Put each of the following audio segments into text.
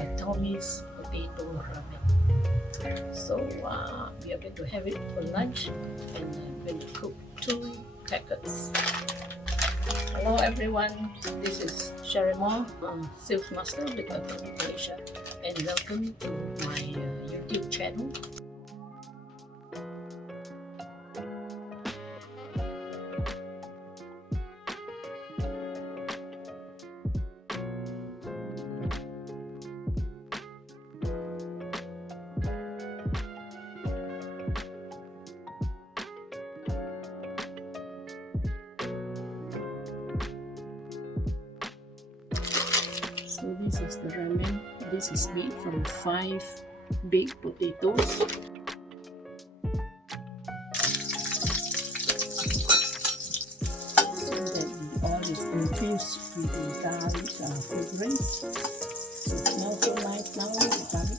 ATOMY's potato ramen. So we are going to have it for lunch, and I'm going to cook 2 packets. Hello everyone, this is Sharon Moh, Sales Master with ATOMY Malaysia, and welcome to my YouTube channel. So this is the ramen. This is made from 5 baked potatoes. So that the oil is infused with the garlic fragrance. It smells so nice now, the garlic.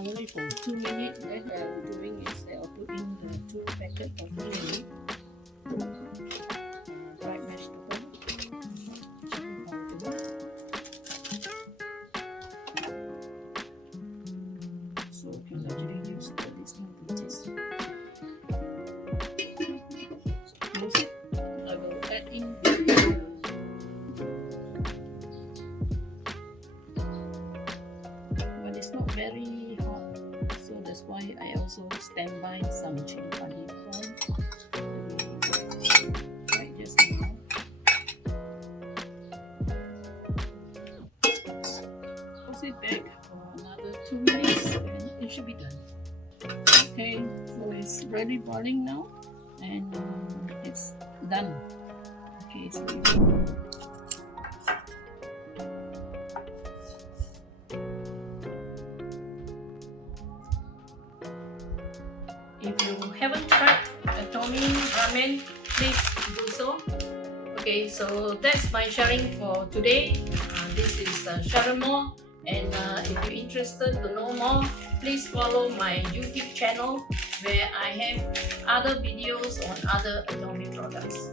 Only for 2 minutes. Then I'm doing is I'll put in the 2 packets of meat, dried vegetable, so you can actually use this thing to taste. I will add in but it's not very hot, so that's why I also stand by some chili padi corn right just now. Put it back for another 2 minutes and it should be done. Okay, so it's ready boiling now, and it's done. Okay, so if you haven't tried ATOMY ramen, please do so. Okay, so that's my sharing for today. This is Sharon Moh, and if you're interested to know more, please follow my YouTube channel where I have other videos on other ATOMY products.